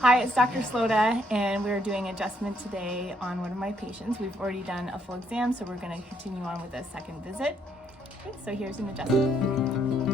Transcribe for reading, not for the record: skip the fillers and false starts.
Hi, it's Dr. Sloda, and we're doing adjustment today on one of my patients. We've already done a full exam, so we're going to continue on with a second visit. Okay, so here's an adjustment.